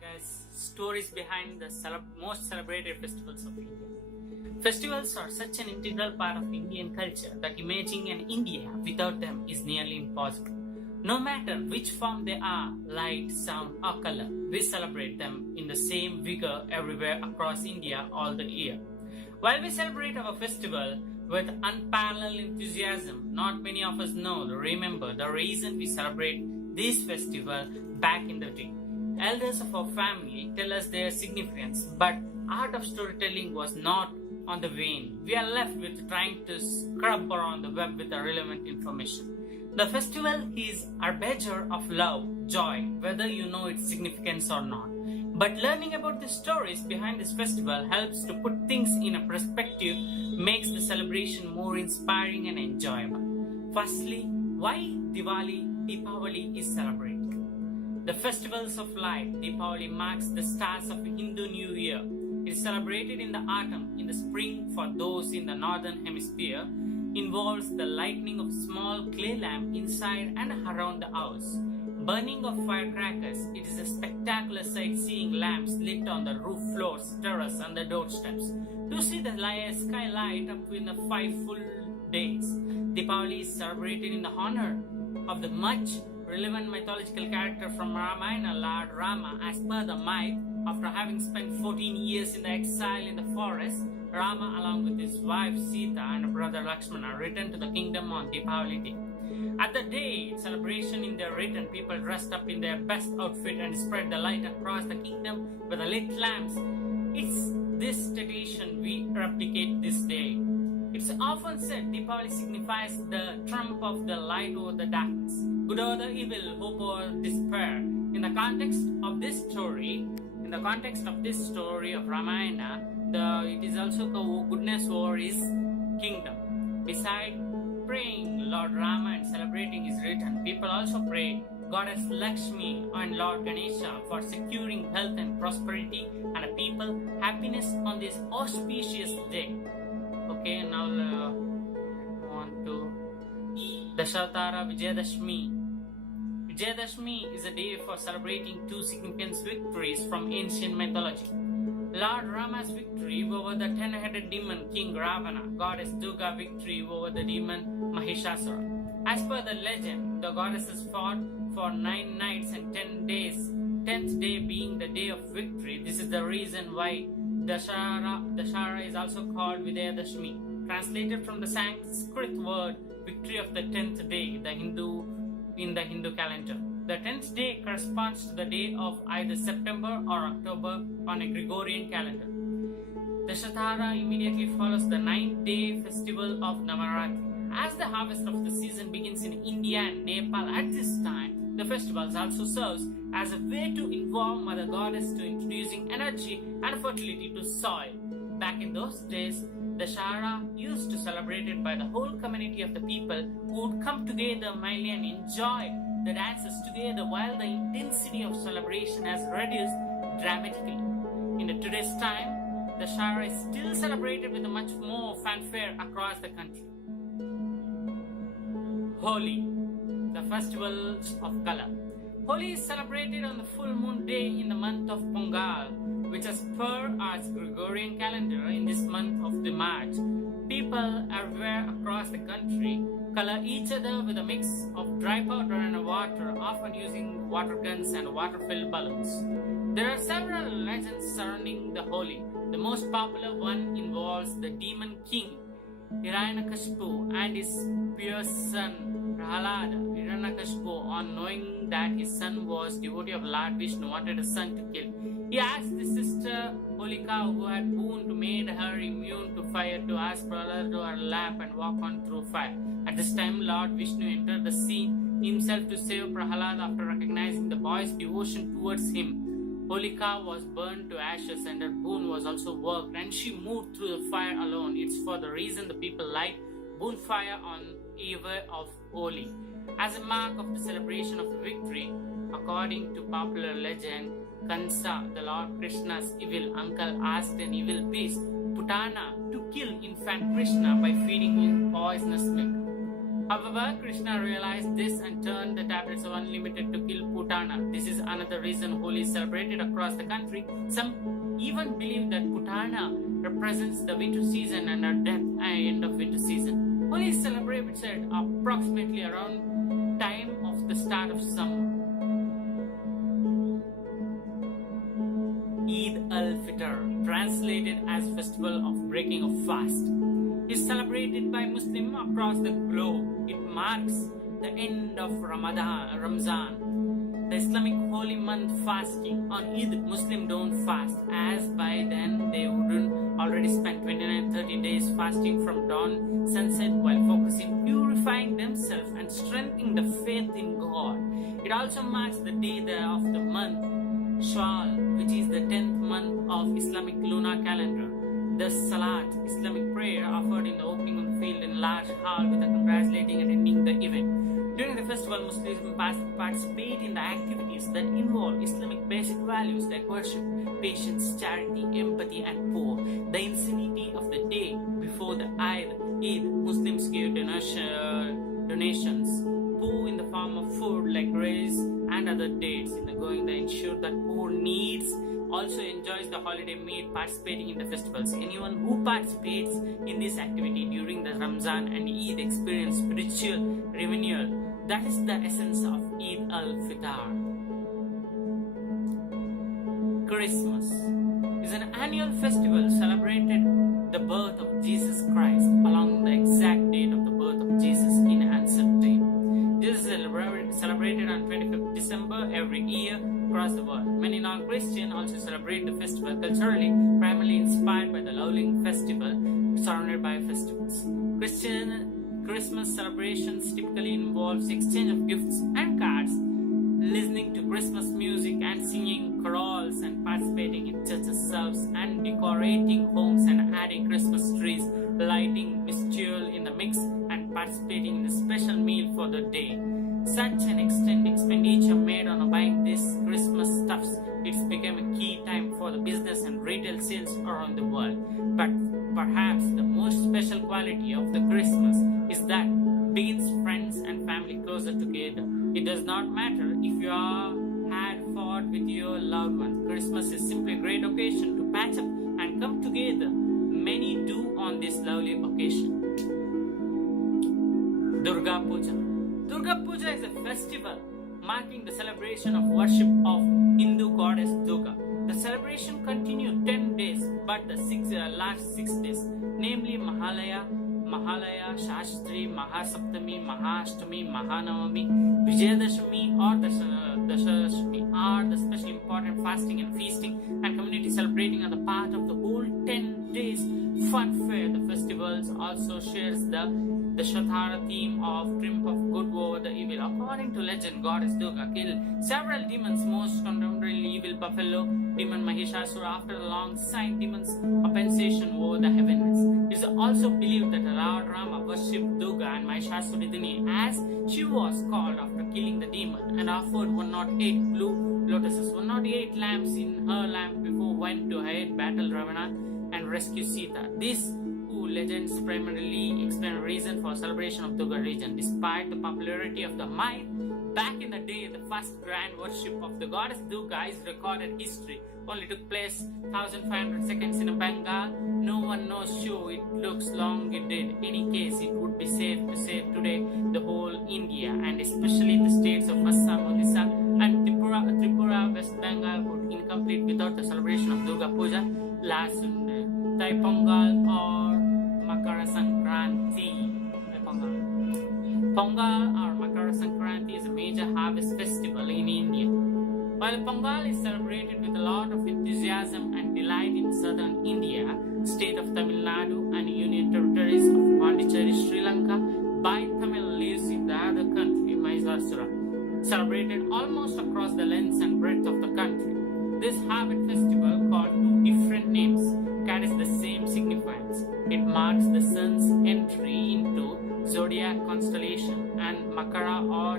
Guys, stories behind the most celebrated festivals of India. Festivals are such an integral part of Indian culture that imagining an India without them is nearly impossible. No matter which form they are, light, sound, or color, we celebrate them in the same vigor everywhere across India all the year. While we celebrate our festival with unparalleled enthusiasm, not many of us know or remember the reason we celebrate this festival back in the day. Elders of our family tell us their significance, but art of storytelling was not on the wane. We are left with trying to scrub around the web with the relevant information. The festival is harbinger of love, joy, whether you know its significance or not. But learning about the stories behind this festival helps to put things in a perspective, makes the celebration more inspiring and enjoyable. Firstly, why Deepavali is celebrated. The festivals of light, Deepavali marks the start of the Hindu New Year. It is celebrated in the autumn, in the spring for those in the northern hemisphere. Involves the lighting of small clay lamp inside and around the house. Burning of firecrackers, it is a spectacular sight seeing lamps lit on the roof floors, terrace and the doorsteps. To see the sky light up in the 5 full days. Deepavali is celebrated in the honor of the much relevant mythological character from Ramayana, Lord Rama. As per the myth, after having spent 14 years in the exile in the forest, Rama along with his wife Sita and brother Lakshmana returned to the kingdom on Deepavali day. At the day celebration in their return, people dressed up in their best outfit and spread the light across the kingdom with the lit lamps. It's this tradition we replicate this day. It's often said Deepavali signifies the trump of the light over the darkness, good over the evil, hope over despair. In the context of this story of Ramayana, it is also goodness over his kingdom. Besides praying Lord Rama and celebrating his return, people also pray Goddess Lakshmi and Lord Ganesha for securing health and prosperity and people happiness on this auspicious day. Okay, now on to Dasharatha Vijayadashami. Vijayadashami is a day for celebrating two significant victories from ancient mythology. Lord Rama's victory over the 10-headed demon King Ravana, Goddess Durga victory over the demon Mahishasura. As per the legend, the goddesses fought for 9 nights and 10 days, 10th day being the day of victory. This is the reason why Dashara is also called Vijayadashami, translated from the Sanskrit word victory of the 10th day, in the Hindu calendar. The 10th day corresponds to the day of either September or October on a Gregorian calendar. Dasharatha immediately follows the 9th-day festival of Navaratri. As the harvest of the season begins in India and Nepal at this time, the festival also serves as a way to involve Mother Goddess to introducing energy and fertility to soil. Back in those days, Dashara used to celebrate it by the whole community of the people who would come together mainly and enjoy the dances together, while the intensity of celebration has reduced dramatically. In today's time, Dashara is still celebrated with much more fanfare across the country. Holi, the festivals of color. Holi is celebrated on the full moon day in the month of Pongal, which as per our Gregorian calendar in this month of the March. People everywhere across the country color each other with a mix of dry powder and water, often using water guns and water-filled balloons. There are several legends surrounding the Holi. The most popular one involves the demon king Hiranyakashipu and his pure son Prahalada. Hiranyakashipu, on knowing that his son was devotee of Lord Vishnu, wanted a son to kill. He asked his sister Holika, who had boon to made her immune to fire, to ask Prahalada to her lap and walk on through fire. At this time, Lord Vishnu entered the scene. himself to save Prahalad after recognizing the boy's devotion towards him. Holika was burned to ashes and her boon was also worked, and she moved through the fire alone. It's for the reason the people light bonfire on eve of Holi. As a mark of the celebration of victory, according to popular legend, Kansa, the Lord Krishna's evil uncle, asked an evil beast, Putana, to kill infant Krishna by feeding him poisonous milk. However, Krishna realized this and turned the tablets of unlimited to kill Putana. This is another reason Holi is celebrated across the country. Some even believe that Putana represents the winter season and her death at the end of winter season. Holi is celebrated approximately around time of the start of summer. Eid al-Fitr, translated as Festival of Breaking of Fast, is celebrated by Muslims across the globe. It marks the end of Ramzan, the Islamic holy month fasting. On Eid, Muslims don't fast, as by then they wouldn't already spend 29-30 days fasting from dawn sunset while focusing, purifying themselves and strengthening the faith in God. It also marks the day of the month Shawwal, which is the 10th month of Islamic lunar calendar. The Salat, Islamic prayer offered in the opening of the field in a large hall with a congratulating and ending the event. During the festival, Muslims participate in the activities that involve Islamic basic values like worship, patience, charity, empathy, and poor. The insanity of the day before the Eid, Muslims give donations, poor in the form of food like rice and other dates in the going to ensure that poor needs also enjoys the holiday meal participating in the festivals. Anyone who participates in this activity during the Ramzan and Eid experience spiritual renewal. That is the essence of Eid al-Fitr. Christmas is an annual festival celebrated the birth of Jesus Christ along the exact date of the birth of Jesus in ancient time. This is celebrated on 25th December every year across the world. Many non-Christians also celebrate the festival culturally, primarily inspired by the Lowling festival, surrounded by festivals. Christmas celebrations typically involves exchange of gifts and cards, listening to Christmas music and singing carols and participating in churches serves and decorating homes and adding Christmas trees, lighting mischief in the mix and participating in the special meal for the day. Such an expenditure made on buying these Christmas stuffs, it's become a key time for the business and retail sales around the world. But perhaps the most special quality of the Christmas is that brings friends and family closer together. It does not matter if you had fought with your loved ones. Christmas is simply a great occasion to patch up and come together. Many do on this lovely occasion. Durgapooja. Durgapooja is a festival marking the celebration of worship of Hindu goddess Durga. The celebration continued 10 days, but the last 6 days, namely Mahalaya, Shastri, Mahasaptami, Mahashtami, Mahanavami, Vijayadashami or Dashashami are the special important fasting and feasting and community celebrating are the part of the whole 10 days fun fair. The festivals also shares the Chathurthi theme of triumph of good over the evil. According to legend, goddess Durga killed several demons, most contemporarily evil buffalo demon Mahishasura after a long sign demon's compensation over the heavens. It is also believed that Lord Rama worshipped Durga and Mahishasuridini as she was called after killing the demon and offered 108 blue lotuses, 108 lamps in her lamp before went to hide battle Ravana and rescue Sita. These legends primarily explain a reason for celebration of Durga region. Despite the popularity of the myth, back in the day, the first grand worship of the goddess Durga is recorded history. Only took place 1500 seconds in Bengal. No one knows sure it looks long it did. In any case, it would be safe to say today the whole India and especially the states of Assam, Odisha and Tripura, West Bengal would incomplete without the celebration of Durga Puja last Sunday. Thai Pongal or Makara Sankranthi. Pongal or Makara Sankranthi is a major harvest festival in India. While Pongal is celebrated with a lot of enthusiasm and delight in southern India, state of Tamil Nadu and Union territories of Pondicherry, Sri Lanka, by Tamil lives in the other country. Mysore, celebrated almost across the length and breadth of the country. This Harvest festival, called two different names, carries the same significance. It marks the sun's entry into zodiac constellation and Makara or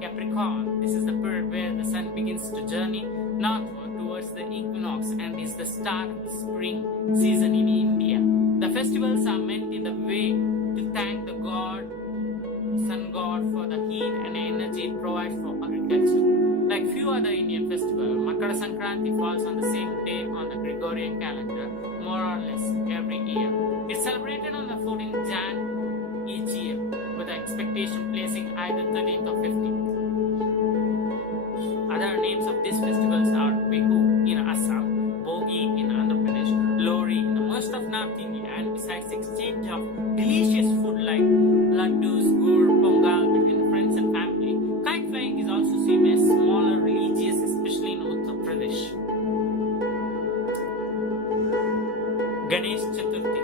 Capricorn. This is the period where the sun begins to journey northward towards the equinox and is the start of the spring season in India. The festivals are meant in the way to thank the sun god for the heat and energy it provides for agriculture. Like few other Indian festivals, Makara Sankranthi falls on the same day on the Gregorian calendar, more or less every year. It's celebrated on the 14th Jan each year, with the expectation placing either 13th or 15th. Other names of these festivals are Bihu in Assam, Bogi in Andhra Pradesh, Lori in the most of North India, and besides exchange of delicious food like laddus, gur, pongal between friends and family, kite flying is also seen as smaller religious, especially in Uttar Pradesh. Ganesh Chathurthi.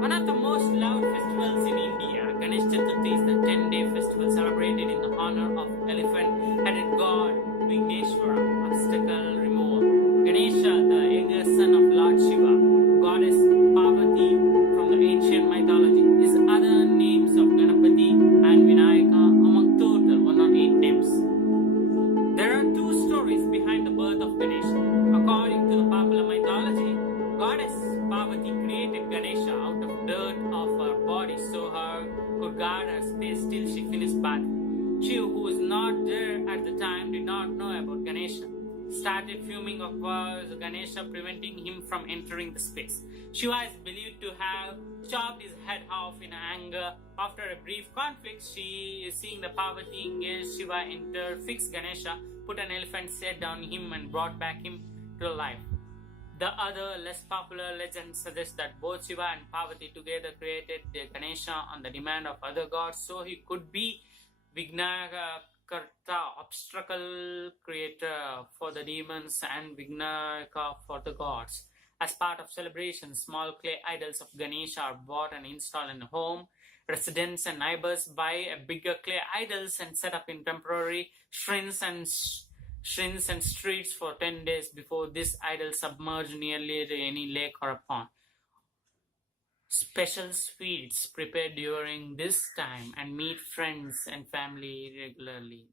One of the most loved festivals in India, Ganesh Chathurthi is the 10-day festival celebrated in the honor of elephant-headed god Vigeshwara, obstacle remover. Ganesha, the younger son of Lord Shiva, goddess Parvati from the ancient mythology, is other names of Ganapati and Vinayaka among total 108 names. There are two stories behind the birth of Ganesha. According to the popular mythology, goddess Parvati created Ganesha out of dirt of her body so her could guard her space till she finished bath. Shiva, who was not there at the time, did not know about Ganesha, started fuming over Ganesha, preventing him from entering the space. Shiva is believed to have chopped his head off in anger. After a brief conflict, seeing the Parvati engaged, Shiva entered, fixed Ganesha, put an elephant's head on him and brought back him to life. The other, less popular legend suggests that both Shiva and Parvati together created the Ganesha on the demand of other gods so he could be Vignakarta, obstacle creator for the demons, and Vignaka for the gods. As part of celebrations, small clay idols of Ganesha are bought and installed in a home. Residents and neighbors buy a bigger clay idols and set up in temporary shrines and streets for 10 days before this idol submerge nearly any lake or a pond. Special sweets prepared during this time and meet friends and family regularly.